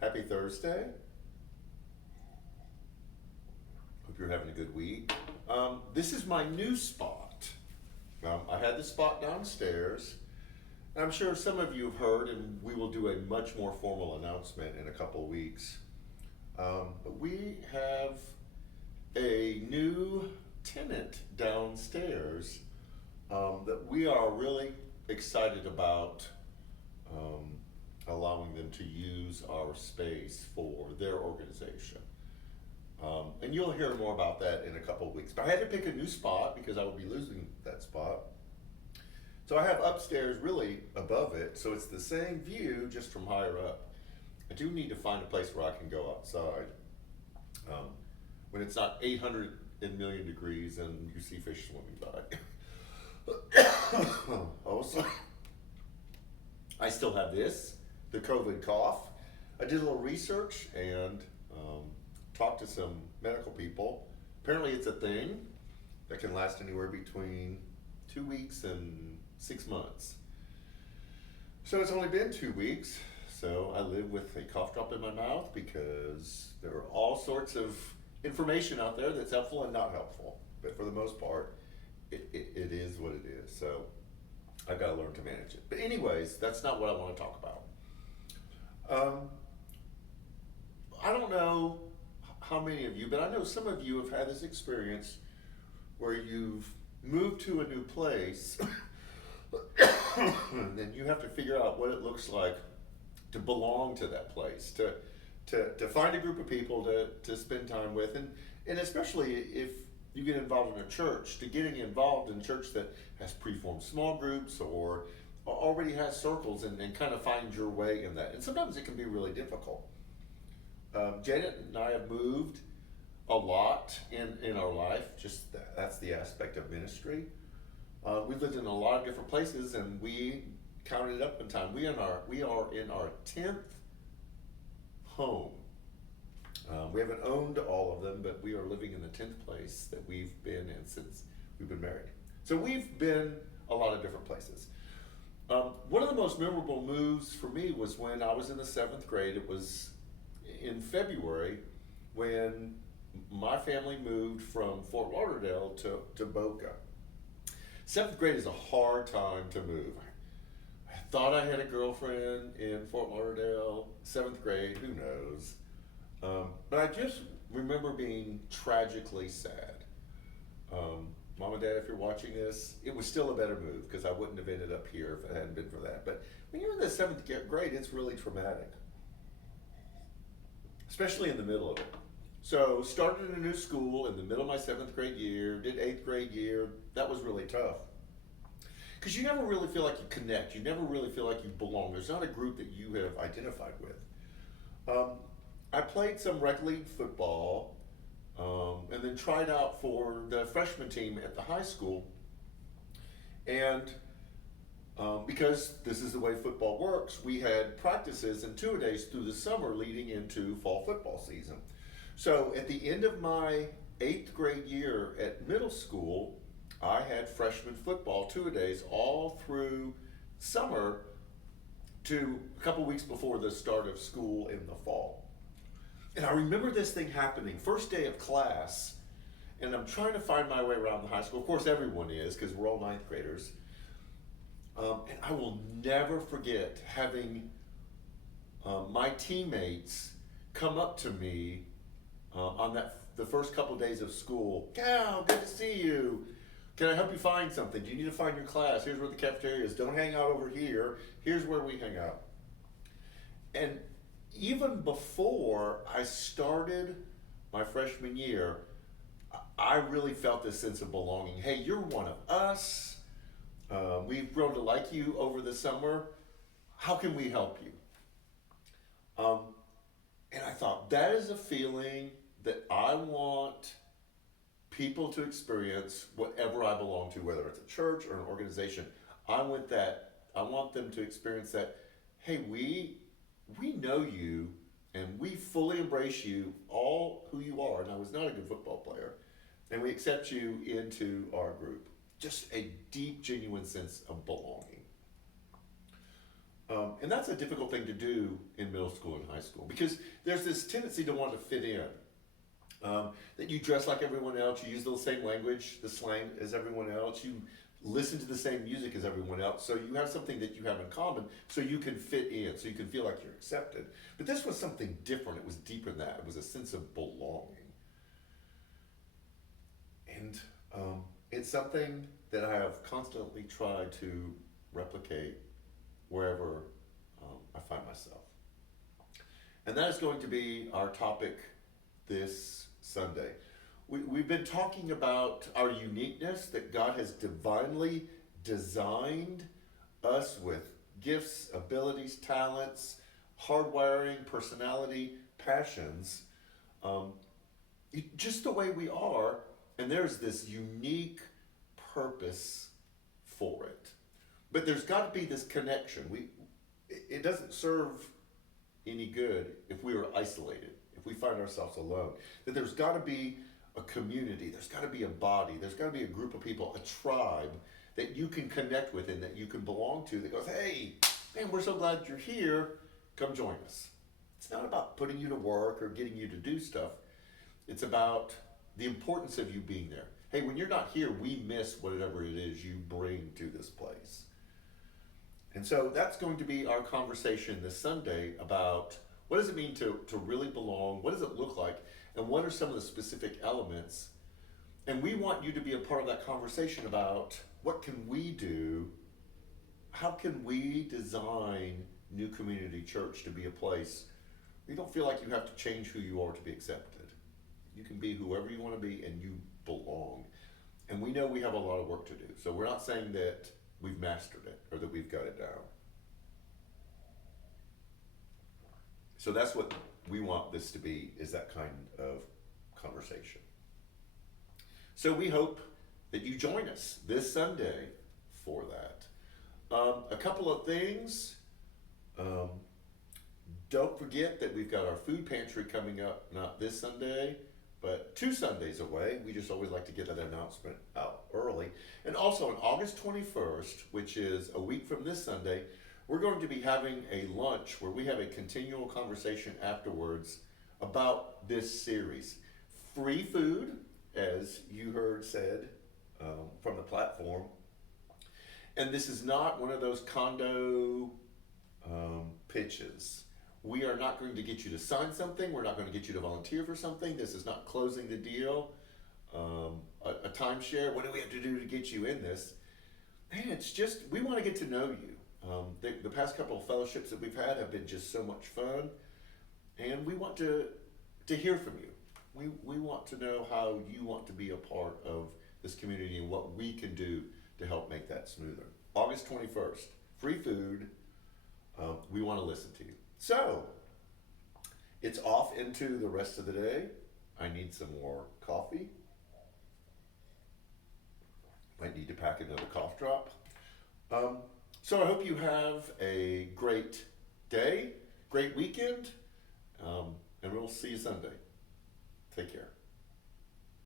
Happy Thursday. Hope you're having a good week. This is my new spot. I had the spot downstairs. And I'm sure some of you have heard, and we will do a much more formal announcement in a couple of weeks. But we have a new tenant downstairs that we are really excited about allowing them to use our space for their organization. And you'll hear more about that in a couple of weeks. But I had to pick a new spot because I would be losing that spot. So I have upstairs really above it, so it's the same view just from higher up. I do need to find a place where I can go outside when it's not 800 million degrees and you see fish swimming by. Also, I still have this, the COVID cough. I did a little research and talked to some medical people. Apparently it's a thing that can last anywhere between 2 weeks and 6 months. So it's only been 2 weeks, so I live with a cough drop in my mouth because there are all sorts of information out there that's helpful and not helpful. But for the most part, it is what it is. So I've got to learn to manage it. But anyways, that's not what I want to talk about. I don't know how many of you, but I know some of you have had this experience where you've moved to a new place and then you have to figure out what it looks like to belong to that place, to find a group of people to spend time with, and especially if you get involved in a church, to getting involved in a church that has preformed small groups or already has circles and kind of find your way in that. And sometimes it can be really difficult. Janet and I have moved a lot in our life, just that's the aspect of ministry. We've lived in a lot of different places, and we counted up in time. We are in our 10th home. We haven't owned all of them, but we are living in the 10th place that we've been in since we've been married. So we've been a lot of different places. One of the most memorable moves for me was when I was in the 7th grade. It was in February when my family moved from Fort Lauderdale to Boca. 7th grade is a hard time to move. I thought I had a girlfriend in Fort Lauderdale. 7th grade, who knows? But I just remember being tragically sad. Mom and Dad, if you're watching this, it was still a better move because I wouldn't have ended up here if it hadn't been for that. But when you're in the 7th grade, it's really traumatic, especially in the middle of it. So started in a new school in the middle of my 7th grade year, did 8th grade year. That was really tough. Because you never really feel like you connect. You never really feel like you belong. There's not a group that you have identified with. I played some rec league football and then tried out for the freshman team at the high school. And because this is the way football works, we had practices and two-a-days through the summer leading into fall football season. So at the end of my 8th grade year at middle school, I had freshman football two-a-days all through summer to a couple weeks before the start of school in the fall. And I remember this thing happening, first day of class, and I'm trying to find my way around the high school. Of course, everyone is, because we're all 9th graders. And I will never forget having my teammates come up to me on the first couple of days of school. Cal, good to see you. Can I help you find something? Do you need to find your class? Here's where the cafeteria is. Don't hang out over here. Here's where we hang out. And even before I started my freshman year, I really felt this sense of belonging. Hey, you're one of us. We've grown to like you over the summer. How can we help you? And I thought, that is a feeling that I want people to experience whatever I belong to, whether it's a church or an organization. I want them to experience that, hey, we know you and we fully embrace you, all who you are. And I was not a good football player. And we accept you into our group. Just a deep, genuine sense of belonging. And that's a difficult thing to do in middle school and high school because there's this tendency to want to fit in. That you dress like everyone else, you use the same language, the slang as everyone else, you listen to the same music as everyone else, so you have something that you have in common, so you can fit in, so you can feel like you're accepted. But this was something different, it was deeper than that, it was a sense of belonging. And it's something that I have constantly tried to replicate wherever I find myself. And that is going to be our topic this Sunday. We've been talking about our uniqueness, that God has divinely designed us with gifts, abilities, talents, hardwiring, personality, passions, just the way we are, and there's this unique purpose for it. But there's got to be this connection. It doesn't serve any good if we are isolated, if we find ourselves alone. That there's got to be a community, there's got to be a body, there's got to be a group of people, a tribe that you can connect with and that you can belong to that goes, hey, man, we're so glad you're here, come join us. It's not about putting you to work or getting you to do stuff. It's about the importance of you being there. Hey, when you're not here, we miss whatever it is you bring to this place. And so that's going to be our conversation this Sunday about what does it mean to really belong? What does it look like? And what are some of the specific elements? And we want you to be a part of that conversation about what can we do? How can we design New Community Church to be a place where you don't feel like you have to change who you are to be accepted? You can be whoever you want to be and you belong. And we know we have a lot of work to do. So we're not saying that we've mastered it or that we've got it down. So that's what we want this to be, is that kind of conversation. So we hope that you join us this Sunday for that. A couple of things. Don't forget that we've got our food pantry coming up, not this Sunday, but 2 Sundays away. We just always like to get that announcement out early. And also on August 21st, which is a week from this Sunday, we're going to be having a lunch where we have a continual conversation afterwards about this series. Free food, as you heard said from the platform. And this is not one of those condo pitches. We are not going to get you to sign something. We're not going to get you to volunteer for something. This is not closing the deal. A timeshare. What do we have to do to get you in this? Man, it's just, we want to get to know you. The past couple of fellowships that we've had have been just so much fun. And we want to hear from you. We want to know how you want to be a part of this community and what we can do to help make that smoother. August 21st, free food. We want to listen to you. So, it's off into the rest of the day. I need some more coffee. Might need to pack another cough drop. So I hope you have a great day, great weekend, and we'll see you Sunday. Take care.